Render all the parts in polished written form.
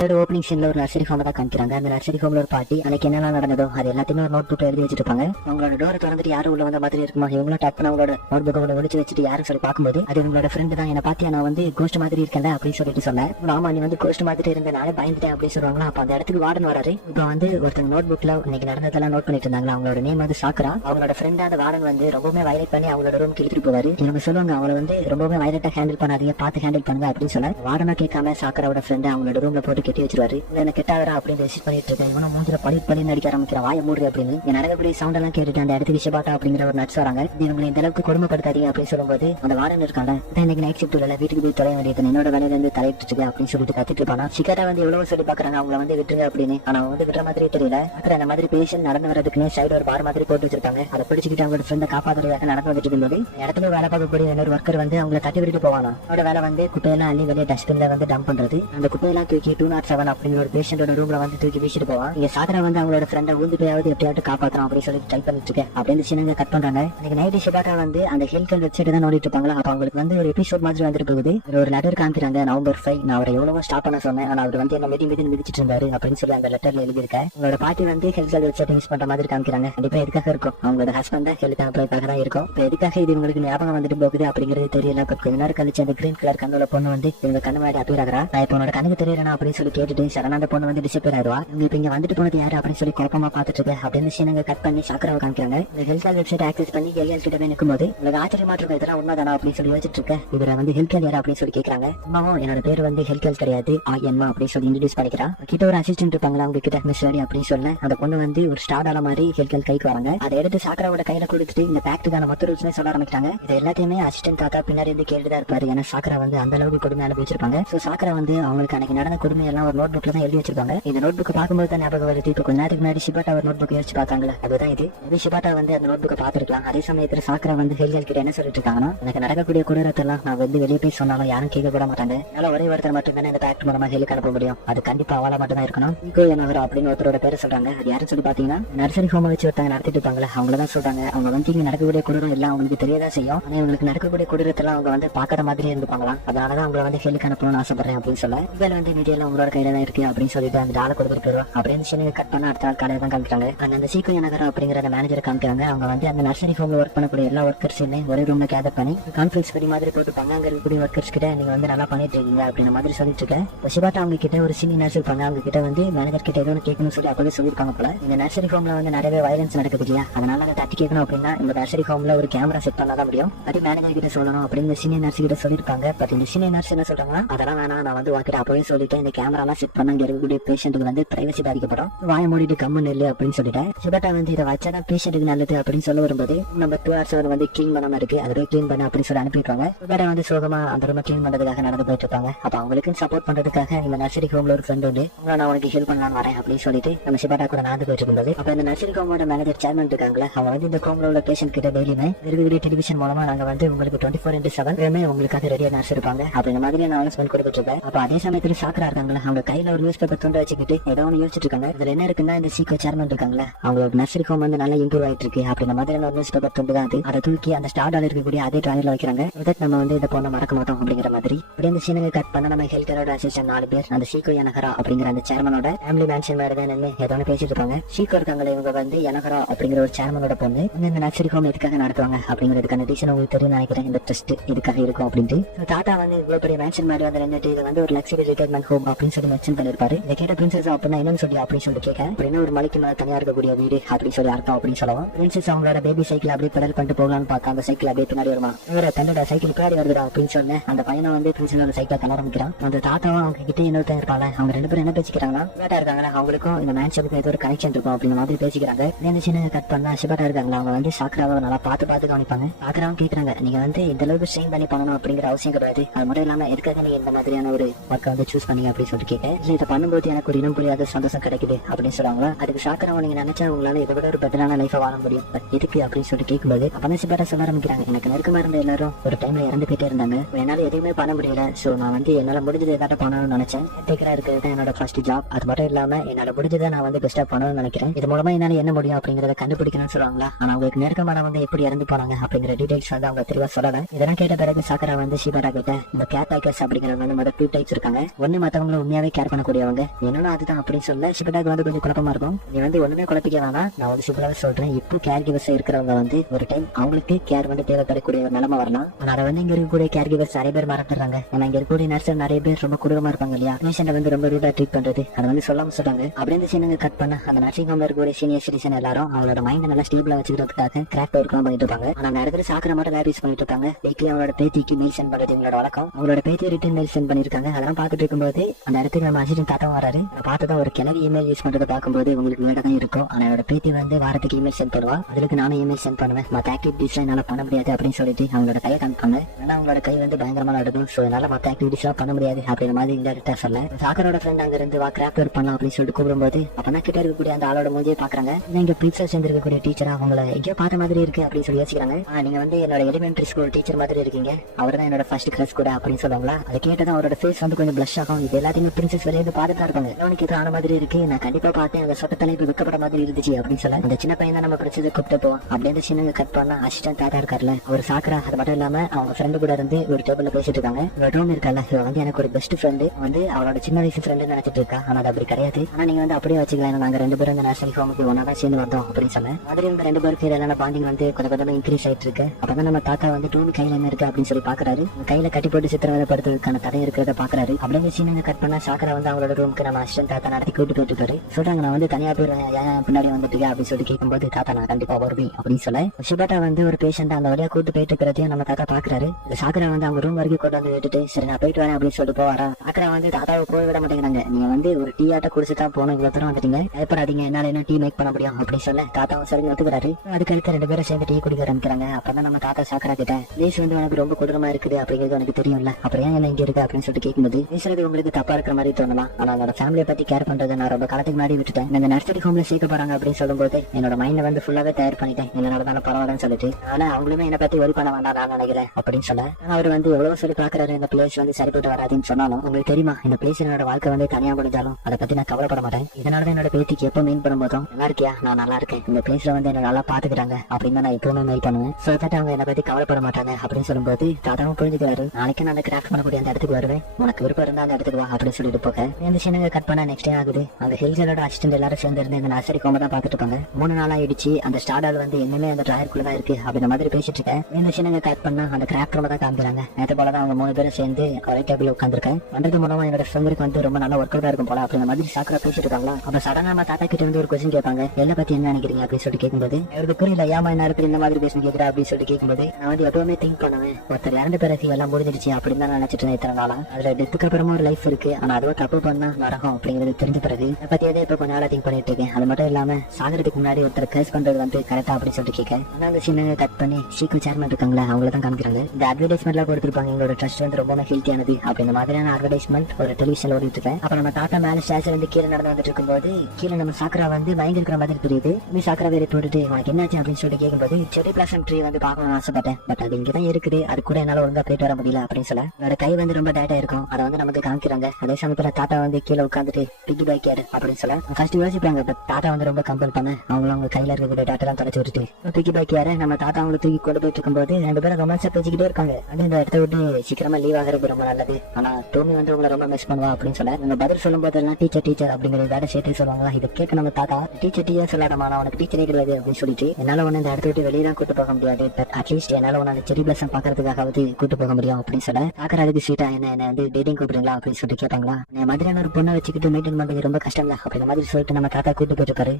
Opening சீன்ல ஒரு nursery home தான் காமிக்கிறாங்க. அந்த நர்சரி ஹோம்ல ஒரு பாட்டி அன்னைக்கு என்னெல்லாம் நடந்ததோ அது எல்லாத்தையுமே ஒரு நோட் புக்ல எழுதி வச்சிருப்பாங்க. அவங்களோட டோரை திறந்துட்டு யாரும் உள்ள வந்த மாதிரி இருக்குமா, இவங்களும் டக் பண்ண அவங்களோட நோட் புக்கை ஒழிச்சு வச்சுட்டு யாரும் சொல்லி பார்க்கும்போது அது உங்களோட ஃப்ரெண்டு தான், என்ன பாத்தியா நான் வந்து கோஸ்ட் மாதிரி இருக்கேன் அப்படின்னு சொல்லிட்டு சொன்னேன். ஆமா நீ வந்து கோஸ்ட் மாதிரி இருந்தனால பயந்துட்டேன் அப்படின்னு சொல்லுவாங்களா. அப்ப அந்த இடத்துக்கு வார்டன் வராரு. இப்போ வந்து ஒருத்தங்க நோட் புக்ல இன்னைக்கு நடந்ததெல்லாம் நோட் பண்ணிட்டு இருந்தாங்க. அவங்களோட நேம் வந்து சாக்குரா. அவங்களோட ஃப்ரெண்டா அந்த வார்டன் வந்து ரொம்பவே வயலேட் பண்ணி அவங்களோட ரூம் இழுத்துட்டு போவாரு. இவங்க சொல்லுவாங்க அவங்கள வந்து ரொம்பவே வயலட்டா ஹேண்டில் பண்ணாதீங்க, பார்த்து ஹேண்டில் பண்ணுங்க அப்படின்னு சொல்ல வார்டனா கேட்காம சாக்கராவோட ஃப்ரெண்ட் அவங்களோட ரூம்ல போட்டு கட்டி வச்சிருவாரு. என்ன கெட்டாதரா அப்படின்னு ரெசிஸ்ட் பண்ணிட்டு இருக்கேன். இவனும் மூஞ்சில பழி நடிக்க ஆரம்பிக்கிற வாய மூடு அப்படின்னு நடக்கக்கூடிய சவுண்ட் எல்லாம் கேட்டுட்டு அந்த இடத்துக்கு ஷிபாட்டா அப்படிங்கிற ஒரு நட்ஸ் வராங்க. இவங்களை இந்த அளவுக்கு கொடுமைப்படுத்தாதீங்க அப்படின்னு சொல்லும்போது அந்த வார்டன் இருக்காங்க, இன்னைக்கு நைட் ஷிஃப்ட் இல்ல, வீட்டுக்கு போய் தொலை வேண்டியது, என்னோட வேலையில இருந்து தலையிட்டு இருக்கு அப்படின்னு சொல்லிட்டு கத்திட்டு இருப்பானா. ஷிகாரா வந்து எவ்வளவு சொல்லி பாக்குறாங்க அவங்கள வந்து விட்டுருங்க அப்படின்னு. ஆனா அவங்க வந்து விடுற மாதிரி தெரியல. அப்புறம் அந்த மாதிரி பேஷன் நடந்து வரதுக்குன்னு சைடு ஒரு பார் மாதிரி போட்டு வச்சிருக்காங்க. அதை பிடிச்சிக்கிட்டு அவங்களோட ஃப்ரெண்டை காப்பாத்துறதுக்காக நடந்து வந்துட்டு இருக்கும்போது இடத்துல வேலை பார்க்கக்கூடிய இன்னொரு ஒர்க்கர் வந்து அவங்களை தட்டி விட்டுட்டு போவானா. அவரோட வேலை வந்து குப்பையெல்லாம் அள்ளி வெளியே டஸ்ட்பின்ல வந்து டம்ப் பண்றது. அந்த குப்பையெல்லாம் தூக்கி 207 அப்படிங்கிற ஒரு பேஷண்டோட ரூம்ல வந்து தூக்கி வீசிட்டு போவான். இங்க சாக்கரா வந்து அவங்களோட ஃப்ரெண்டை ஊந்து போயாவது எப்படியாவது காப்பாற்றணும் அப்படின்னு சொல்லி ட்ரை பண்ணிட்டு இருக்கேன் அப்படின்னு சின்னங்க கட் பண்றாங்க. இன்னைக்கு நைட் ஷிபாட்டா வந்து அந்த ஹெல்கல் வெப்சைட் தான் நோடிட்டு இருப்பாங்களா. அப்ப அவங்களுக்கு வந்து ஒரு எபிசோட் மாதிரி வந்துட்டு போகுது. ஒரு லெட்டர் காமிக்கிறாங்க, November 5. நான் அவரை எவ்வளவோ ஸ்டாப் பண்ண சொன்னேன், ஆனா அவர் வந்து என்ன மிதிச்சிட்டு இருந்தாரு அப்படின்னு சொல்லி அந்த லெட்டர்ல எழுதியிருக்கேன். உங்களோட பாட்டி வந்து ஹெல்கல் வெப்சைட் யூஸ் பண்ற மாதிரி காமிக்கிறாங்க. கண்டிப்பா எதுக்காக இருக்கும், அவங்களோட ஹஸ்பண்ட் ஹெல்த் அப்ளைக்காக தான் இருக்கும். இப்போ எதுக்காக இது உங்களுக்கு ஞாபகம் வந்துட்டு போகுது அப்படிங்கிறது தெரியல. கொஞ்ச நேரம் கழிச்சு அந்த கிரீன் கலர் கண்ணோட பொண்ணு வந்து இவங்க கண்ணு மாதிரி அப்பீர் ஆகிறா. நான் இப்போ உன்னோட கண்ணுக்கு தெரியறேன் அப்படின்னு சொல்லி கேட்டுட்டு சரணா அந்த பொண்ணு வந்து டிசப்பியர் ஆயிடுவா. இப்ப இங்க வந்துட்டு போனது யாரு அப்படின்னு சொல்லி குழப்பமா பாத்துட்டு இருக்கேன் அப்படின்னு சீனங்க கட் பண்ணி சாக்கராவை காமிக்கிறாங்க. இந்த ஹெல்த் வெப்சைட் ஆக்சஸ் பண்ணி எலியால் கிட்ட போய் நிற்கும் போது உங்களுக்கு ஆச்சரியமா இருக்கும், இதெல்லாம் உண்மைதானா அப்படின்னு சொல்லி யோசிச்சுட்டு இருக்கேன். இவரை வந்து ஹெல்த் யாரு அப்படின்னு சொல்லி கேட்கறாங்க. அம்மாவும் என்னோட பேர் வந்து ஹெல்த் கிடையாது ஆயன்மா அப்படின்னு சொல்லி இன்ட்ரோடியூஸ் பண்ணிக்கிறா. கிட்ட ஒரு அசிஸ்டன்ட் இருப்பாங்களா அவங்க கிட்ட மிஸ் வேடி அப்படின்னு சொல்ல அந்த பொண்ணு வந்து ஒரு ஸ்டார்டால மாதிரி ஹெல்த் கைக்கு வராங்க. அதை எடுத்து சாக்கராவோட கையில கொடுத்துட்டு இந்த பேக்டுக்கான மொத்த ரூல்ஸ் சொல்ல ஆரம்பிச்சாங்க. இது எல்லாத்தையுமே அசிஸ்டன்ட் தாத்தா பின்னாடி இருந்து கேட்டுதான் இருப்பாரு. ஏன்னா சாக்கரா வந்து அந்த அளவுக்கு கொடுமை அனுபவிச்சிருப்பாங்க. சோ சாக்கரா வந்து அவங்களுக்கு அன்னைக்கு நடந்த கொடுமை எல்லாம் ஒரு நோட் புக்ல தான் எழுதி வச்சிருப்பாங்க. இந்த நோட் புக் பார்க்கும்போது தான் ஞாபகம் வருது. இப்போ கொஞ்ச நேரத்துக்கு முன்னாடி ஷிபாட்டா ஒரு நோட் புக் யோசிச்சு பார்த்தாங்களா, அதுதான் இது. ஷிபாட்டா வந்து அந்த நோட் புக்கை பார்த்துருக்கலாம். அதே சமயத்துல சாக்கரா வந்து ஹெல்த் கிட்ட என்ன சொல்லிட்டு இருக்காங்கன்னா, எனக்கு நடக்கக்கூடிய கொடூரத்தெல்லாம் நான் வந்து வெளியே போய் சொன்னாலும் யாரும் கேட்க கூட மாட்டாங்க. அதனால ஒரே ஒருத்தர் மட்டும் தானே இந்த பேக்ட் மூலமா ஹெல்த் அனுப்ப முடியும். அது கண்டிப்பா அவளா மட்டும் தான் இருக்கணும். ஈகோ என்ன அப்படின்னு ஒருத்தரோட பேரை சொல்றாங்க. அது யாரும் சொல்லி பாத்தீங்கன்னா நர்சரி ஹோம் வச்சு ஒருத்தங்க நடத்திட்டு இருப்பாங்களா அவங்களதான் சொல்றாங்க. அவங்க வந்து இங்க நடக்கக்கூடிய கொடூரம் எல்லாம் அவங்களுக்கு தெரியதான் செய்யும். ஆனா இவங்களுக்கு நடக்கக்கூடிய கொடூரத்தெல்லாம் அவங்க வந்து பாக்குற மாதிரி இருந்துப்பாங்களாம். அதனாலதான் அவங்களை வந்து ஹெல்த் அனுப்பணும்னு ஆசைப்படுறேன் அப்படின்னு சொல்ல இவள் வந்து மீடியால உங்களோட கையில தான் இருக்கு அப்படின்னு சொல்லிட்டு அந்த டாலை கொடுத்துட்டு போயிடுவா. அப்படின்னு சொல்லி கட் பண்ண அடுத்த ஆள் கடையை தான் காமிக்கிறாங்க. அந்த சீக்கோ நகரம் அப்படிங்கிற அந்த மேனேஜர் காமிக்கிறாங்க. அவங்க வந்து அந்த நர்சரி ஹோம்ல ஒர்க் பண்ணக்கூடிய எல்லா ஒர்க்கர்ஸுமே ஒரே ரூம்ல கேதர் பண்ணி கான்ஃபரன்ஸ் படி மாதிரி போட்டுப்பாங்க. அங்க இருக்கக்கூடிய ஒர்க்கர்ஸ் கிட்ட நீங்க வந்து நல்லா பண்ணிட்டு இருக்கீங்க அப்படின்ற மாதிரி சொல்லிட்டு இருக்கேன். ஷிபாட்டா அவங்க கிட்ட ஒரு சீனியர் நர்ஸ் இருப்பாங்க. அவங்க கிட்ட வந்து மேனேஜர் கிட்ட ஏதோ கேட்கணும்னு சொல்லி அப்பவே சொல்லியிருக்காங்க போல. இந்த நர்சரி ஹோம்ல வந்து நிறைய வயலன்ஸ் நடக்குது இல்லையா, அதனால அதை தட்டி கேட்கணும் அப்படின்னா இந்த நர்சரி ஹோம்ல ஒரு கேமரா செட் பண்ணாதான் முடியும். அது மேனேஜர் கிட்ட சொல்லணும் அப்படின்னு சீனியர் நர்ஸ் கிட்ட சொல்லியிருக்காங்க. பட் இந்த சீனியர் நர்ஸ் என்ன சொல்றாங்கன்னா, அதெல்லாம் வேணாம், நான் வந்து வாக்கிட்ட அப்பவே சொல்லிட்டேன், இந்த கேமரா எல்லாம் செட் பண்ண இங்க இருக்கக்கூடிய பேஷண்ட்டுக்கு வந்து பிரைவசி பாதிக்கப்படும், வாய மூடிட்டு கம்மு நெல்லு அப்படின்னு சொல்லிட்டேன். ஷிபாட்டா வந்து இதை வச்சாதான் பேஷண்ட்டுக்கு நல்லது அப்படின்னு சொல்ல வரும்போது நம்ம 2 hours வந்து கிளீன் பண்ணாம இருக்கு, அதை கிளீன் பண்ண அப்படின்னு சொல்லி அனுப்பிடுவாங்க. ஷிபாட்டா வந்து சோகமா அந்த ரூம் கிளீன் பண்றதுக்காக நடந்து போயிட்டு இருப்பாங்க. அப்ப அவங்களுக்கு சப்போர்ட் பண்றதுக்காக இந்த நர்சரி ஹோம்ல ஒரு ஃப்ரெண்ட் வந்து நான் உனக்கு ஹெல்ப் பண்ணலாம் வரேன் அப்படின்னு சொல்லிட்டு நம்ம ஷிபாட்டா கூட நடந்து போயிட்டு இருக்கும்போது அப்ப இந்த நர்சரி ஹோமோட மேனேஜர் சேர்மன் இருக்காங்களா, அவங்க வந்து இந்த ஹோம்ல உள்ள பேஷண்ட் கிட்ட டெய்லியுமே இருக்கக்கூடிய டெலிவிஷன் மூலமா நாங்க வந்து உங்களுக்கு 24/7 உங்களுக்காக ரெடியா நர்ஸ் இருப்பாங்க அப்படின்ற மாதிரி நான் அனௌன்ஸ்மெண்ட் கொடுத்துட்டு இருக்கேன். அப்ப அதே சமயத்துல சாக்கரா இருக்காங்களா, அவங்க கையில ஒரு நியூஸ் பேப்பர் துண்டு வச்சுக்கிட்டு ஏதோ ஒன்று யோசிச்சுட்டு இருக்காங்க. இதுல என்ன இருக்குன்னா இந்த சீக்கோ சேர்மன் இருக்காங்களா, அவங்களோட நர்சரி ஹோம் வந்து நல்லா இம்ப்ரூவ் ஆயிட்டு இருக்கு அப்படின்ற மாதிரி ஒரு நியூஸ் பேப்பர் துண்டு தான் அது. அதை தூக்கி அந்த ஸ்டார்டால இருக்கக்கூடிய அதே டிராயர்ல வைக்கிறாங்க. நம்ம வந்து இதை போன மறக்க மாட்டோம் அப்படிங்கிற மாதிரி. அப்படியே இந்த சீனங்க கட் பண்ண நம்ம ஹெல்த் கேரோட அசிஸ்டன்ட் 4 பேர் அந்த சீக்கோ யனகரா அப்படிங்கிற அந்த சேர்மனோட ஃபேமிலி மேன்ஷன் மாதிரி தான் நின்று ஏதோ பேசிட்டு இருப்பாங்க. சீக்கோ இருக்காங்களே இவங்க வந்து யனகரா அப்படிங்கிற ஒரு சேர்மனோட பொண்ணு. இந்த நர்சரி ஹோம் எதுக்காக நடத்துவாங்க அப்படிங்கிறதுக்கான டீசன் உங்களுக்கு தெரியும் நினைக்கிறேன். இந்த ட்ரஸ்ட் இதுக்காக இருக்கும் அப்படின்ட்டு தாத்தா வந்து இவ்வளவு பெரிய மேன்ஷன் மாதிரி வந்து நின்றுட்டு இது வந்து ஒரு லக்ஸரி ரிட்டையர்மெண்ட் ஹோம் அப்படின்னு சொல்லி மென்ஷன் பண்ணிருப்பாரு. இதை கேட்ட பிரின்சஸ் அப்படின்னா என்னன்னு சொல்லி அப்படின்னு சொல்லி கேட்க அப்படின்னு ஒரு மலைக்கு மேல தனியா இருக்கக்கூடிய வீடு அப்படின்னு சொல்லி அர்த்தம் அப்படின்னு சொல்லுவோம். பிரின்சஸ் அவங்களோட பேபி சைக்கிள் அப்படியே பெடல் பண்ணிட்டு போகலான்னு பார்த்தா அந்த சைக்கிள் அப்படியே பின்னாடி வருமா, இவர தன்னோட சைக்கிள் பின்னாடி வருதுடா அப்படின்னு சொன்னேன். அந்த பையனை வந்து பிரின்சஸோட சைக்கிளை தள்ள ஆரம்பிக்கிறான். அந்த தாத்தாவும் அவங்க கிட்டே இன்னொருத்தன் இருப்பாங்க. அவங்க 2 பேரும் என்ன பேசிக்கிறாங்கன்னா, ஷிபாட்டா இருக்காங்களா அவங்களுக்கும் இந்த மேன்ஷனுக்கும் ஏதோ ஒரு கனெக்ஷன் இருக்கும் அப்படிங்கிற மாதிரி பேசிக்கிறாங்க. இந்த சின்ன கட் பண்ணா ஷிபாட்டா இருக்காங்களா அவங்க வந்து சாக்கராவை நல்லா பார்த்து கவனிப்பாங்க. சாக்கராவும் கேட்கறாங்க, நீங்க வந்து இந்த அளவுக்கு ஸ்ட்ரெயின் பண்ணி பண்ணணும் அப்படிங்கிற அவசியம் கிடையாது, அது மட்டும் இல்லாம எதுக்காக நீங்க இந்த மாதிரியான ஒரு ஒர்க்கை வந்து சூஸ் பண்ணீங்க அப்படின்னு சொல்லிட்டு கேட்க இதை பண்ணும்போது எனக்கு ஒரு இனம் புரியாத சந்தோஷம் கிடைக்குது அப்படின்னு சொல்லுவாங்க. அதுக்கு சாக்கராவை நீங்க நினைச்சா உங்களால இதை விட ஒரு பெட்டரான லைஃபை வாழ முடியும், எதுக்கு அப்படின்னு சொல்லிட்டு கேட்கும்போது அப்பதான் ஷிபாட்டா சொல்ல ஆரம்பிக்கிறாங்க, எனக்கு நெருக்கமா இருந்த எல்லாரும் ஒரு டைம்ல இறந்து போயிட்டே இருந்தாங்க, என்னால எதுவுமே பண்ண முடியல. சோ நான் வந்து என்னால முடிஞ்சது ஏதாவது பண்ணணும்னு நினைச்சேன். டேக்கரா இருக்கிறது என்னோட ஃபர்ஸ்ட் ஜாப். அது மட்டும் இல்லாம என்னால முடிஞ்சதை நான் வந்து பெஸ்டா பண்ணணும்னு நினைக்கிறேன். இது மூலமா என்னால என்ன முடியும் அப்படிங்கறத கண்டுபிடிக்கணும்னு சொல்லுவாங்களா. ஆனா அவங்களுக்கு நெருக்கமான வந்து எப்படி இறந்து போனாங்க அப்படிங்கிற டீடைல்ஸ் வந்து அவங்க தெளிவா சொல்லல. இதெல்லாம் கேட்ட பிறகு சாக்கரா வந்து ஷிபாட்டா கிட்ட இந்த கேர் பேக்கர்ஸ் அப்படிங்கிறது வந்து மொதல் 2 டைப்ஸ் இருக்காங்க. ஒண்ணு மத்தவங்களை உண்மையாவே கேர் பண்ணக்கூடியவங்க. என்னன்னா அதுதான் அப்படின்னு சொல்ல ஷிபடாக்கு வந்து கொஞ்சம் குழப்பமா இருக்கும். நீ வந்து ஒண்ணுமே குழப்பிக்க வேணாம், நான் வந்து சிம்பிளாவே சொல்றேன். இப்போ கேர் கிவர்ஸ் இருக்கிறவங்க வந்து ஒரு டைம் அவங்களுக்கு கேர் வந்து தேவைப்படக்கூடிய ஒரு நிலைமை வரலாம். ஆனா அதை வந்து இங்க இருக்கக்கூடிய கேர் கிவர்ஸ் நிறைய பேர் மறந்துடுறாங்க. ஏன்னா இங்க இருக்கக்கூடிய நர்ஸ் நிறைய பேர் ரொம்ப கொடூரமா இருப்பாங்க இல்லையா, பேஷண்ட வந்து ரொம்ப ரூடா ட்ரீட் பண்றது அதை வந்து சொல்லாம சொல்றாங்க. அப்படி இந்த சீனுங்க கட் பண்ண அந்த நர்சிங் ஹோம்ல இருக்கக்கூடிய சீனியர் சிட்டிசன் எல்லாரும் அவங்களோட மைண்ட் நல்லா ஸ்டேபிளா வச்சுக்கிறதுக்காக கிராஃப்ட் ஒர்க் பண்ணிட்டு இருப்பாங்க. ஆனா அந்த இடத்துல சாக்கரை மட்டும் லேப் யூஸ் பண்ணிட்டு இருக்காங்க. வீக்லி அவங்களோட பேத்திக்கு மெயில் சென்ட் பண்றது இவங்களோட வழக்கம். அவங்களோட பேத்தி ரிட்டன் மெயில் சென்ட் பண்ணிருக்காங்க. அதெல்லாம் பார்த்துட்டு இருக்கும்போது அந்த இடத்துக்கு நம்ம அசிஸ்டன்ட் தாத்தா வராரு. பார்த்ததான் ஒரு கிணறு இமெயில் யூஸ் பண்றதை பார்க்கும்போது உங்களுக்கு வேலை தான் இருக்கும். ஆனா என்னோட பேத்தி வந்து வாரத்துக்கு இமெயில் சென்ட் பண்ணுவா, அதுக்கு நானும் இமெயில் சென்ட் பண்ணுவேன். மற்ற ஆக்டிவிட்டிஸ் என்னால பண்ண முடியாது அப்படின்னு சொல்லிட்டு அவங்களோட கையை காமிப்பாங்க. ஏன்னா அவங்களோட கை வந்து பயங்கரமா நடக்கும். ஸோ என்னால மற்ற ஆக்டிவிட்டிஸ் எல்லாம் பண்ண முடியாது அப்படிங்கிற மாதிரி இன்டெரக்டா சொல்ல சாக்கரோட ஃப்ரெண்ட் அங்க இருந்து வா கிராஃப்ட் ஒர்க் பண்ணலாம் அப்படின்னு சொல்லிட்டு கூப்பிடும்போது அப்பதான் கிட்ட இருக்கக்கூடிய அந்த ஆளோட மூஞ்சியை பாக்குறாங்க. இங்க பிரின்சஸ் சேர்ந்திருக்கக்கூடிய டீச்சரா அவங்கள எங்கேயோ பார்த்த மாதிரி இருக்கு அப்படின்னு சொல்லி யோசிக்கிறாங்க. நீங்க வந்து என்னோட எலிமெண்டரி ஸ்கூல் டீச்சர் மாதிரி இருக்கீங்க, அவர் தான் என்னோட ஃபர்ஸ்ட் கிளாஸ் கூட அப்படின்னு சொல்லுவாங்களா. அதை கேட்டதான் அவரோட ஃபேஸ் வந்து கொஞ்சம் பிளஷ் ஆகும். இது எல்லாத்தையுமே பிரின்சஸ் வெளியே வந்து பார்த்துட்டு இருப்பாங்க. அவனுக்கு இது ஆன மாதிரி இருக்கு, நான் கண்டிப்பா பார்த்தேன், அந்த சொட்ட தலைப்பு விற்கப்பட மாதிரி இருந்துச்சு அப்படின்னு சொல்ல அந்த சின்ன பையன் தான் நம்ம படிச்சது கூப்பிட்டு போவோம். அப்படியே அந்த சின்ன கட் பண்ணா அசிஸ்டன்ட் தாத்தா இருக்காருல்ல அவர் சாக்கரா. அது மட்டும் இல்லாம அவங்க ஃப்ரெண்டு கூட இருந்து ஒரு டேபிள்ல பேசிட்டு இருக்காங்க. ரூம் இருக்கல இவ வந்து எனக்கு ஒரு பெஸ்ட் ஃப்ரெண்டு, வந்து அவளோட சின்ன வயசு ஃப்ரெண்டு நினைச்சிட்டு இருக்கா. ஆனா அது அப்படி கிடையாது. ஆனா நீங்க வந்து அப்படியே வச்சுக்கலாம், நாங்க ரெண்டு பேரும் இந்த நர்சரி ஹோமுக்கு ஒன்னா தான் சேர்ந்து வந்தோம் அப்படின்னு சொன்னேன். மாதிரி இந்த ரெண்டு பேருக்கு இதெல்லாம் பாண்டிங் வந்து கொஞ்சம் கொஞ்சமா இன்க்ரீஸ் ஆயிட்டு இருக்கு. அப்பதான் நம்ம தாத்தா வந்து டூன் கையில என்ன இருக்கு அப்படின்னு சொல்லி பாக்குறாரு. கையில கட்டி போட்டு சித்திரவதைப்படுத்துறதுக்கான தடை இருக்கிறத பாக்குறாரு. அப்படியே சீனங்க கட் பண்ணா சாக்கரை வந்து அவங்களோட ரூமுக்கு நம்ம அசிஸ்டன்ட் தாத்தா நடத்தி கூட்டு போயிட்டு இருக்காரு. சொல்றாங்க நான் வந்து தனியா போயிருவேன், ஏன் பின்னாடி வந்துட்டு அப்படின்னு சொல்லி கேட்கும்போது தாத்தா நான் கண்டிப்பா வருவேன் அப்படின்னு சொல்ல ஷிபாட்டா வந்து ஒரு பேஷண்ட் அந்த வழியா கூட்டு போயிட்டு இருக்கிறதையும் நம்ம தாத்தா பாக்குறாரு. சாக்கரை வந்து அவங்க ரூம் வரைக்கும் கொண்டு வந்து விட்டுட்டு சரி நான் போயிட்டு வரேன் அப்படின்னு சொல்லிட்டு போவாரா. சாக்கரை வந்து தாத்தாவை போய் விட மாட்டேங்கிறாங்க. நீங்க வந்து ஒரு டீ ஆட்ட குடிச்சுட்டா போன இவ்வளவு தூரம் வந்துட்டீங்க, பயப்படாதீங்க, என்னால என்ன டீ மேக் பண்ண முடியும் அப்படின்னு சொல்ல தாத்தாவும் சரி ஒத்துக்கிறாரு. அதுக்கடுத்து ரெண்டு பேரும் சேர்ந்து டீ குடிக்க ஆரம்பிக்கிறாங்க. அப்பதான் நம்ம தாத்தா சாக்கரா கிட்ட லேஸ் வந்து எனக்கு ரொம்ப கொடூரமா இருக்குது அப்படிங்கிறது எனக்கு தெரியும்ல, அப்புறம் ஏன் என்ன இங்க இருக்கு அப்படின்னு சொல்லிட்டு கேட்கும்போது பேசுறது உங்களுக்கு தப்பா இருக்கிற மாதிரி தோணலாம், ஆனா என்னோட ஃபேமிலியை பத்தி கேர் பண்றதை நான் ரொம்ப காலத்துக்கு முன்னாடி விட்டுட்டேன். இந்த நர்சரி ஹோம்ல சேர்க்க போறாங்க அப்படின்னு சொல்லும்போது என்னோட மைண்ட வந்து ஃபுல்லாவே தயார் பண்ணிட்டேன், என்ன நடந்தாலும் பரவாயில்லன்னு சொல்லிட்டு. ஆனா அவங்களுமே என்ன பத்தி ஒரி பண்ண வேண்டாம் நான் நினைக்கிறேன் அப்படின்னு சொல்ல அவர் வந்து எவ்வளவு சொல்லி பாக்குறாரு. இந்த பிளேஸ் வந்து சரிப்பட்டு வராதுன்னு சொன்னாலும் உங்களுக்கு தெரியுமா இந்த பிளேஸ் என்னோட வாழ்க்கை வந்து தனியா முடிஞ்சாலும் அதை பத்தி நான் கவலைப்பட மாட்டேன். இதனாலதான் என்னோட பேத்திக்கு எப்போ மீன் பண்ணும்போதும் நல்லா இருக்கியா நான் நல்லா இருக்கேன், இந்த பிளேஸ்ல வந்து என்ன நல்லா பாத்துக்கிறாங்க அப்படின்னு நான் எப்பவுமே மெயில் பண்ணுவேன். சோ தட் அவங்க என்ன பத்தி கவலைப்பட மாட்டாங்க அப்படின்னு சொல்லும்போது தாத்தாவும் புரிஞ்சுக்கிறாரு. நாளைக்கு நான் அந்த கிராஃப்ட் பண்ணக்கூடிய அந்த இடத்துக்கு வருவேன், உனக்கு விருப்பம் இருந்தா அந்த இடத்துக்கு வா அப்படின்னு சொல்லிட்டு போக இந்த சின்னங்க கட் பண்ணா நெக்ஸ்ட் டே ஆகுது. அந்த ஹில்ஸோட அசிஸ்டன்ட் எல்லாரும் சேர்ந்து இருந்து இந்த நர்சரி ஹோம் தான் பாத்துட்டு இருப்பாங்க. 3 நாள் ஆயிடுச்சு. அந்த ஸ்டார்டால் வந்து என்னமே அந்த டிராயருக்குள்ள தான் இருக்கு அப்படின்ற மாதிரி பேசிட்டு இருக்கேன். இந்த சின்னங்க கட் பண்ணா அந்த கிராஃப்ட் ரூம் தான் காமிக்கிறாங்க. நேற்று போலதான் அவங்க 3 பேரும் சேர்ந்து ஒரே டேபிள் உட்காந்துருக்கேன். பண்றது மூலமா என்னோட ஃப்ரெண்டுக்கு வந்து ரொம்ப நல்ல ஒர்க் அவுட் இருக்கும் போல அப்படின்ற மாதிரி சாக்கரா பேசிட்டு இருக்காங்களா. அப்ப சடனா நம்ம தாத்தா கிட்ட வந்து ஒரு கொஸ்டின் கேட்பாங்க, எல்லை பத்தி என்ன நினைக்கிறீங்க அப்படின்னு சொல்லிட்டு கேட்கும்போது அவருக்கு புரியல, ஏமா நேரத்தில் இந்த மாதிரி பேசி கேட்கிறா அப்படின்னு சொல்லிட்டு கேட்கும்போது நான் வந்து எப்பவுமே திங்க் பண்ணுவேன், ஒருத்தர் இறந்த பிறகு எல்லாம் முடிஞ்சிருச்சு அப்படின்னு தான் நினைச்சிட்டு இருந்தேன் இத்தனை நாளா. அதுல டெத்துக்கு அப்புறமா ஒரு லைஃப் இருக்கு, ஆனா அதுவும் தப்பு பண்ணா நரகம் அப்படிங்கிறது தெரிஞ்ச பிறகு அதை பத்தி எதை இப்ப கொஞ்ச நாளா திங்க் பண்ணிட்டு இருக்கேன். அது மட்டும் இல்லாம சாகரத்துக்கு முன்னாடி ஒருத்தர் கேஸ் பண்றது வந்து கரெக்டா அப்படின்னு சொல்லிட்டு கேட்க ஆனா அந்த சின்ன கட் பண்ணி சீக்கிரம் சேர்மன் இருக்காங்களா அவங்கள தான் காமிக்கிறாங்க. இந்த அட்வர்டைஸ்மெண்ட்ல கொடுத்துருப்பாங்க எங்களோட ட்ரஸ்ட் வந்து ரொம்ப ஹெல்த்தியானது அப்படின்ற மாதிரியான அட்வர்டைஸ்மெண்ட் ஒரு டெலிவிஷன்ல ஓடிட்டு இருக்கேன். அப்ப நம்ம தாத்தா மேல ஸ்டேஷன் வந்து கீழே நடந்து வந்துட்டு இருக்கும்போது கீழே நம்ம சாக்கரா வந்து பயங்கர இருக்கிற மாதிரி தெரியுது. நீ சாக்கரா வேற போட்டுட்டு உனக்கு என்னாச்சு அப்படின்னு சொல்லிட்டு கேட்கும்போது செரி பிளாசம் ட்ரீ வந்து பார்க்கணும்னு ஆசைப்பட்டேன், பட் அது இங்கதான் இருக்குது, அது கூட என்னால ஒழுங்கா போயிட்டு வர முடியல அப்படின்னு சொல்ல என்னோட கை வந்து ரொம்ப டேட்டா இருக்கும், அதை வந்து நமக்கு காமிக்கிறாங்க. அதே சமயத்துல தாத்தா வந்து கீழே உட்காந்துட்டு பிக்கி பைக் யாரு அப்படின்னு சொல்ல ஃபர்ஸ்ட் யோசிப்பாங்க, பட் தாத்தா வந்து ரொம்ப கம்பல் பண்ண அவங்களும் அவங்க கையில இருக்கிற டேட்டா எல்லாம் தொலைச்சு விட்டுட்டு பிக்கி பைக் யாரு நம்ம தாத்தா அவங்களை தூக்கி கொண்டு போயிட்டு இருக்கும்போது 2 பேரும் ரொமான்ஸா பேசிக்கிட்டே இருக்காங்க. அது இந்த இடத்த விட்டு சீக்கிரமா லீவ் ஆகிறது ரொம்ப நல்லது, ஆனா டோமி வந்து உங்களை ரொம்ப மிஸ் பண்ணுவா அப்படின்னு சொல்ல நம்ம பதில் சொல்லும் போதெல்லாம் டீச்சர் டீச்சர் அப்படிங்கிற வேற சேர்த்து சொல்லுவாங்களா. இதை கேட்க நம்ம தாத்தா டீச்சர் டீச்சர் சொல்லாடமா உனக்கு டீச்சரே கிடையாது அப்படின்னு சொல்லிட்டு என்னால ஒண்ணு இந்த இடத்த விட்டு வெளியே தான் கூட்டு போக முடியாது, பட் அட்லீஸ்ட் என்னால உன்ன செரி பிளஸம் பாக்குறதுக்காகவது கூட்டு போக முடியும் அப்படின்னு சொல்ல தாக்கற அதுக்கு ஸ்வீட்டா என்ன வந்து டேட்டிங் கூப்பிடுங்களா அப்படின்னு சொல்லிட்டு கேட்பாங்களா. மாதிரியான ஒரு பொண்ணை வச்சுக்கிட்டு மெயின்டைன் பண்றது ரொம்ப கஷ்டம் இல்ல அப்படிங்கிற மாதிரி சொல்லிட்டு நம்ம தாத்தா கூட்டு போயிருக்காரு.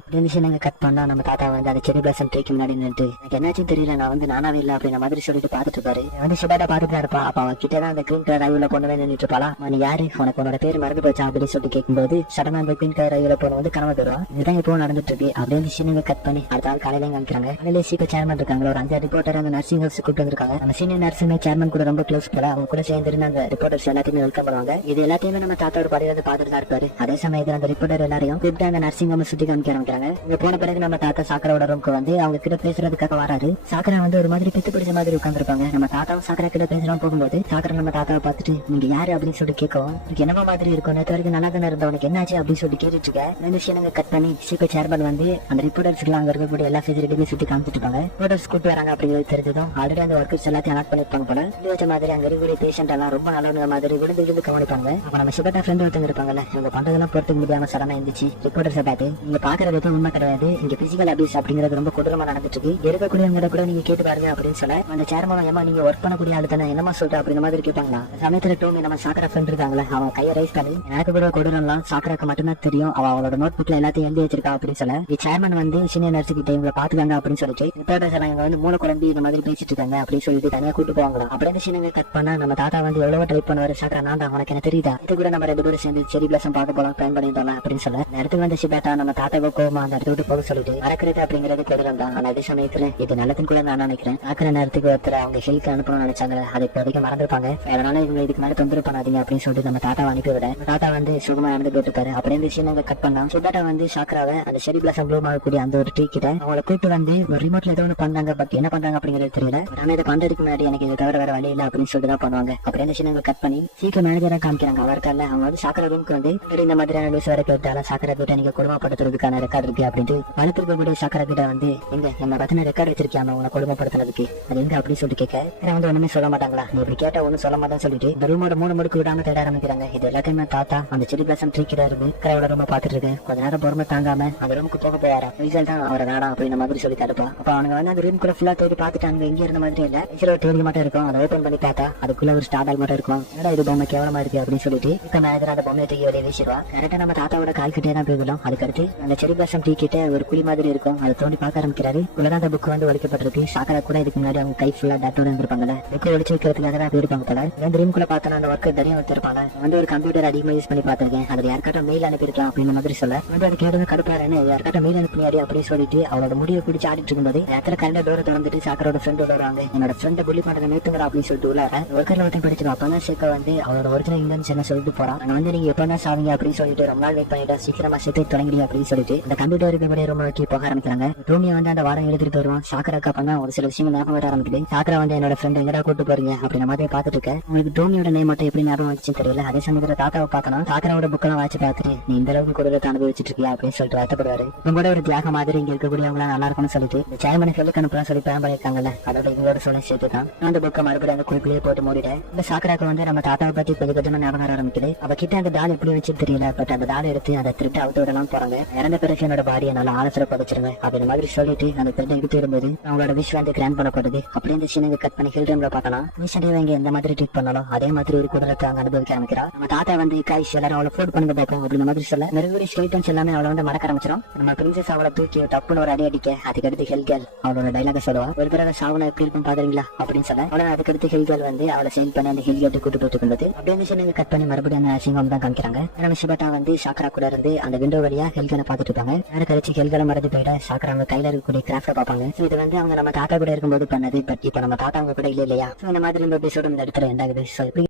நாங்க கட் பண்ணா நம்ம தாத்தா வந்து அந்த செரி பிளஸம் ட்ரீக்கு முன்னாடி நின்று எனக்கு என்னாச்சும் தெரியல நான் வந்து நானாவே இல்ல அப்படிங்கிற மாதிரி சொல்லிட்டு பாத்துட்டு இருப்பாரு. வந்து ஷிபாட்டா பாத்துட்டு தான் இருப்பா. அப்ப அவன் கிட்டதான் அந்த கிரீன் கலர் ஐவில பொண்ணு நின்றுட்டு இருப்பாளா. நீ யாரு உனக்கு உன்னோட பேர் மறந்து போச்சா அப்படின்னு சொல்லிட்டு கேட்கும்போது சடனா அந்த கிரீன் கலர் ஐவில பொண்ணு வந்து கனவு தருவா. இதுதான் இப்போ நடந்துட்டு இருக்கு அப்படின்னு சின்னங்க கட் பண்ணி அடுத்த நாள் காலையில காமிக்கிறாங்க. காலையில சீக்கிர சேர்மன் இருக்காங்க, ஒரு 5 ரிப்போர்ட்டர் அந்த நர்சிங் ஹவுஸ் கூப்பிட்டு வந்திருக்காங்க. நம்ம சீனியர் நர்ஸுமே சேர்மன் கூட ரொம்ப க்ளோஸ் போல, அவங்க கூட சேர்ந்து அந்த ரிப்போர்ட்டர்ஸ் எல்லாத்தையுமே வெல்கம் பண்ணுவாங்க. இது எல்லாத்தையுமே நம்ம தாத்தாவோட படையில வந்து பாத்துட்டு தான் இருப்பாரு. அதே சமயத்துல அந்த ரிப்போர்ட்டர் எல்லாரையும் கூப்பிட்டு அந்த நர்சிங் ஹோம் சுத்தி காமிக்க ஆரம்பிக்கிறாங்க. இங்க போன பிறகு நம்ம தாத்தா சாக்கரோட ரூமுக்கு வந்து அவங்க கிட்ட பேசுறதுக்காக வராரு. சாக்கரா வந்து ஒரு மாதிரி பித்து பிடிச்ச மாதிரி உட்காந்துருப்பாங்க. நம்ம தாத்தாவும் சாக்கரா கிட்ட பேசுறோம் போகும்போது சாக்கரா நம்ம தாத்தாவை பார்த்துட்டு நீங்க யாரு அப்படின்னு சொல்லிட்டு கேட்கவும் எனக்கு என்னமா மாதிரி இருக்கும், நேற்று வரைக்கும் நல்லா தானே இருந்த உனக்கு என்னாச்சு அப்படின்னு சொல்லிட்டு கேட்டுட்டு இருக்க. இந்த விஷயம் கட் பண்ணி சீக்கிரம் சேர்மன் வந்து அந்த ரிப்போர்ட்டர்ஸ் எல்லாம் அங்க இருக்கக்கூடிய எல்லா ஃபெசிலிட்டியுமே சுத்தி காமிச்சிட்டு இருப்பாங்க. ரிப்போர்ட்டர்ஸ் கூட்டு வராங்க அப்படிங்கிறது தெரிஞ்சதும் ஆல்ரெடி அந்த ஒர்க்கர்ஸ் எல்லாத்தையும் அலாட் பண்ணிருப்பாங்க போல. வச்ச மாதிரி அங்க இருக்கக்கூடிய பேஷண்ட் எல்லாம் ரொம்ப நல்ல மாதிரி விழுந்து கவனிப்பாங்க. அப்ப நம்ம ஷிபட்டா ஃப்ரெண்ட் ஒருத்தங்க இருப்பாங்கல்ல, இவங்க பண்றதெல்லாம் பொறுத்துக்க முடியாம சடனா இருந்துச்சு ரிப்போர்ட்டர்ஸை பார்த்து, நீங்க பாக்குறது உண்மை கிடையாது, இங்க பிசிக்கல் அபியூஸ் அப்படிங்கிறது ரொம்ப கொடூரமா நடந்துட்டு இருக்கு, இருக்கக்கூடியவங்க கூட நீங்க கேட்டு பாருங்க அப்படின்னு சொல்ல, அந்த சேர்மன் ஏமா நீங்க ஒர்க் பண்ணக்கூடிய ஆளு தானே என்னமா சொல்ற அப்படின்ற மாதிரி கேட்பாங்களா. சமயத்துல டோமி நம்ம சாக்கரா ஃப்ரெண்ட் இருக்காங்களா, அவன் கையை ரைஸ் பண்ணி எனக்கு கூட கொடூரம்லாம் சாக்கராக்கு மட்டும்தான் தெரியும், அவளோட நோட் புக்ல எல்லாத்தையும் எழுதி வச்சிருக்கா அப்படின்னு சொல்ல, சேர்மன் வந்து சீனியர் நர்ஸ் கிட்ட இவங்களை பாத்துக்காங்க அப்படின்னு சொல்லிட்டு ரிப்போர்ட்டர்ஸ் எல்லாம் இங்க வந்து மூல குழம்பி இந்த மாதிரி பேசிட்டு இருக்காங்க அப்படின்னு சொல்லிட்டு தனியா கூட்டு போவாங்களா. அப்படியே சீனியர் கட் பண்ணா நம்ம தாத்தா வந்து எவ்வளவு ட்ரை பண்ணுவாரு, சாக்கரா நான் தான் உனக்கு என்ன தெரியுதா, இது கூட நம்ம 2 பேரும் சேர்ந்து செரி பிளாசம் பார்க்க போலாம் பிளான் பண்ணிருந்தோம் அப்படின்னு சொல்ல, இந்த இடத்துக்கு வந்து ஷிபட்டா நம்ம தாத்தாவை கோவமா அந்த இடத்த விட்டு போக சொல்லிட்டு, மறக்கிறது அப்படிங்கிறது கொடூரம் தான், ஆனா அதே சமயத்துல இது நல்லதுன்னு கூட நான் நினைக்கிறேன், ஆக்கிற நேரத்துக்கு ஒருத்தர் அவங்க ஹெல்த் அனுப்பணும்னு நினைச்சாங்க, அதை இப்போதைக்கு மறந்துருப்பாங்க, அதனால இவங்க இதுக்கு மேல தொந்தரவு பண்ணாதீங்க அப்படின்னு சொல்லிட்டு நம்ம தாத்தா அனுப்பி விட, தாத்தா வந்து சுகமா நடந்து போயிட்டு இருக்காரு. அப்படியே இந்த சீனை கட் பண்ணலாம். ஷிபட்டா வந்து சாக்கராவை அந்த செரி பிளாசம் ப்ளூம் ஆகக்கூடிய அந்த ஒரு டீ கிட்ட அவங்களை கூப்பிட்டு வந்து ஒரு ரிமோட்ல ஏதோ ஒன்று பண்ணாங்க, பட் என்ன பண்றாங்க அப்படிங்கிறது தெரியல, ஆனா இதை பண்றதுக்கு முன்னாடி எனக்கு இது தவிர வேற வழி இல்லை அப்படின்னு சொல்லிட்டு தான் பண்ணுவாங்க. அப்படியே இந்த சீனை கட் பண்ணி சீக்கிரம் மேனேஜரா காமிக்கிறாங்க. அவர் இருக்கால, அவங்க வந்து சாக்கரா ரூமுக்கு வந்து இந்த மாதிரியான நியூஸ் வர கேட்டாலும் சாக்கரா கிட்ட நீங்க கொடுமைப்படுத்துறதுக்கான ரெக்கார்டு இருக்கு அப்படின்ட்டு வளர்த்துருக்கக்கூடிய சாக்கரா கிட்ட வந்து எங்க நம்ம பத்தின ரெக்கார்டு வச்சிருக்காம உங்களை கொடுமைப்படுத்துறதுக்கு அது எங்க அப்படின்னு சொல்லிட்டு கேட்க, வந்து ஒண்ணுமே சொல்ல மாட்டாங்களா, நீ இப்படி கேட்டா ஒன்னும் சொல்ல மாட்டேன்னு சொல்லிட்டு இந்த ரூமோட 3 முடுக்கு விடாம தேட ஆரம்பிக்கிறாங்க. இது எல்லாத்தையுமே தாத்தா அந்த செடி பிளாசம் ட்ரீ கிட்ட இருக்கு கிரௌட ரூம பாத்துட்டு இருக்கேன், கொஞ்ச நேரம் பொறுமை தாங்காம அந்த ரூமுக்கு போக போவாரா, ரிசல்ட் தான் அவரை வேணாம் அப்படின்ற மாதிரி சொல்லி தடுப்பா. அப்ப அவங்க வந்து அந்த ரூம் கூட ஃபுல்லா தேடி பாத்துட்டாங்க, இங்க இருந்த மாதிரி இல்ல, ஒரு டேபிள் மட்டும் இருக்கும், அதை ஓபன் பண்ணி பார்த்தா அதுக்குள்ள ஒரு ஸ்டார்டால் மட்டும் இருக்கும், ஏன்னா இது பொம்மை கேவலமா இருக்கு அப்படின்னு சொல்லிட்டு இப்ப மேனேஜர் அந்த பொம்மையை தூக்கி வெளியே வீசிடுவா. கரெக்டா நம்ம தாத்தாவோட கால் கிட்டே தான் போயிடும். அதுக்கடுத்து அந்த செடி பிளாசம் டீ கிட்ட ஒரு குழி மாதிரி இருக்கும், அதை தோண்டி பார்க்க ஆரம்பிக்கிறாரு. உள்ளதான் அந்த புக் வந்து ஒழிக்கப்பட்டிருக்கு. சாக்கரா கூட இதுக்கு முன்னாடி அவங்க கை ஃபுல்லா டாட்டோட இருந்திருப்பாங்கல்ல, புக் ஒழிச்சு வைக்கிறதுக்காக தான் போயிருப்பாங்க போல. இந்த ரூம்குள்ள பார்த்தா அந்த ஒர்க்கர் தனியா வச்சிருப்பாங்க, வந்து ஒரு கம்ப்யூட்டர் அதிகமா யூஸ் பண்ணி பார்த்திருக்கேன், அதுல யாருக்காட்டும் மெயில் அனுப்பியிருக்கலாம் அப்படின்னு மாதிரி சொல்ல, வந்து அது கேட்டு கடுப்பாருன்னு யாருக்காட்டும் மெயில் அனுப்பினாடி அப்படின்னு சொல்லிட்டு அவளோட முடிவை பிடிச்சி ஆடிட்டு இருக்கும்போது நேரத்துல கரண்ட டோரை திறந்துட்டு சாக்கரோட ஃப்ரெண்ட் வருவாங்க, என்னோட ஃப்ரெண்ட் புள்ளி பண்றதை நிறுத்துங்கடா அப்படின்னு சொல்லிட்டு உள்ள ஒர்க்கர்ல ஒருத்தன் படிச்சிடும். அப்பதான் சேர்க்க வந்து அவளோட ஒரிஜினல் இன்டென்ஷன் சொல்லிட்டு போறான், அங்க வந்து நீங்க எப்ப தான் சாவீங்க அப்படின்னு சொல்லிட்டு ரொம்ப நாள் வெயிட் பண்ணிட்டு சீக்கிரமா சேர்த்து தொடங்கிடுங்க அப்படின்னு சொல்லிட்டு இந்த கம்ப்யூட்டர் இருக்கக்கூடிய ரூம் நோக்கி போக ஆரம்பிக்கிறாங்க. டோமியை வந்து அந்த வாரம் எடுத்துட்டு வருவான். சாக்கராக்கு அப்பதான் ஒரு சில விஷயங்கள் ஞாபகம் வர ஆரம்பிக்குது. சாக்கரா வந்து என்னோட ஃப்ரெண்ட் எங்கடா கூட்டு போறீங்க அப்படின்ற மாதிரி பாத்துட்டு இருக்க, உங்களுக்கு டோமியோட நேம் மட்டும் எப்படி ஞாபகம் வந்துச்சு தெரியல. அதே சமயத்துல தாத்தாவை பார்க்கணும், சாக்கராவோட புக்கெல்லாம் வாட்சி பார்த்துட்டு நீ இந்த அளவுக்கு கொடூரத்தை அனுபவிச்சுட்டு இருக்கியா அப்படின்னு சொல்லிட்டு வருத்தப்படுவாரு. இவங்க கூட ஒரு தியாக மாதிரி இங்க இருக்கக்கூடியவங்க நல்லா இருக்கும்னு சொல்லிட்டு இந்த சேர்மனை ஹெல்லுக்கு அனுப்பலாம் சொல்லி பிளான் பண்ணிருக்காங்கல்ல, அதோட இவங்களோட சொல்ல சேர்த்து தான் அந்த புக்கை மறுபடியும் அந்த குழுக்குள்ளேயே போட்டு மூடிட்டேன். இந்த சாக்கராக்கு வந்து நம்ம தாத்தாவை பத்தி கொஞ்சம் கொஞ்சமா ஞாபகம் வர ஆரம்பிக்குது. அவ கிட்ட அந்த டால் எப்படி வச்சு தெரியல, பட் அந்த டால் எடுத்து அதை திருட்டு அவுத்து விடலாம் போறாங்க. இறந்த பிறகு என்னோட பாடியை நல்லா ஆலோசனை பதிச்சிருங்க அப்படின்ற மாதிரி சொல்லிட்டு அந்த திருட்டை எடுத்து வரும்போது அவங்களோட விஷ் வந்து கிராண்ட் பண்ணப்படுது. அப்படியே இந்த சீனை கட் பண்ணி ஹில்ட்ரம்ல பார்த்தலாம். விஷயம் இவங்க எந்த மாதிரி ட்ரீட் பண்ணாலும் அதே மாதிரி ஒரு குதிரத்தை அங்க அனுபவிக்க ஆரம்பிக்கிறா. நம்ம தாத்தா வந்து காய்ச்சி எல்லாரும் அவளை ஃபோர்ட் பண்ணி பார்க்கும் அப்படின்ற மாதிரி சொல்ல, நிறைய ஸ்டேட்டன்ஸ் எல்லாமே அவளை வந்து மறக்க ஆரம்பிச்சிடும். நம்ம பிரின்சஸ் அவளை தூக்கி டப்புன்னு ஒரு அடி அடிக்க, அதுக்கடுத்து ஹெல்கேல் அவளோட டைலாக சொல்லுவா, ஒரு தடவை சாவனை எப்படி இருக்கும் பாக்குறீங்களா அப்படின்னு சொல்ல, அவளை அதுக்கடுத்து ஹெல்கேல் வந்து அவளை சென்ட் பண்ணி அந்த ஹெல்கேட்டு கூட்டு போட்டு கொண்டது. அப்படியே இந்த சீனை கட் பண்ணி மறுபடியும் அந்த சிங்கம் தான் காமிக்கிறாங்க. நம்ம ஷிபட்டா வந்து சாக்கரா கூட இருந்து அந்த விண்டோ வழியா ஹெல்கேலை பாத்துட்டு இருப்பாங்க. நேரம் கழிச்சு ஹெல்கேலை மறந்து போயிட சாக்கரா அவங்க கையில இருக்கக்கூடிய கிராஃப்ட பாப்பாங்க. இது வந்து அவங்க நம்ம தாத்தா கூட இருக்கும்போது பண்ணது, பட் இப்ப நம்ம தாத்தா அவங்க கூட இல்ல இல்லையா. இந்த மாதிரி இந்த எபிசோட் இந்த இடத்துல எண்ட் ஆகுது.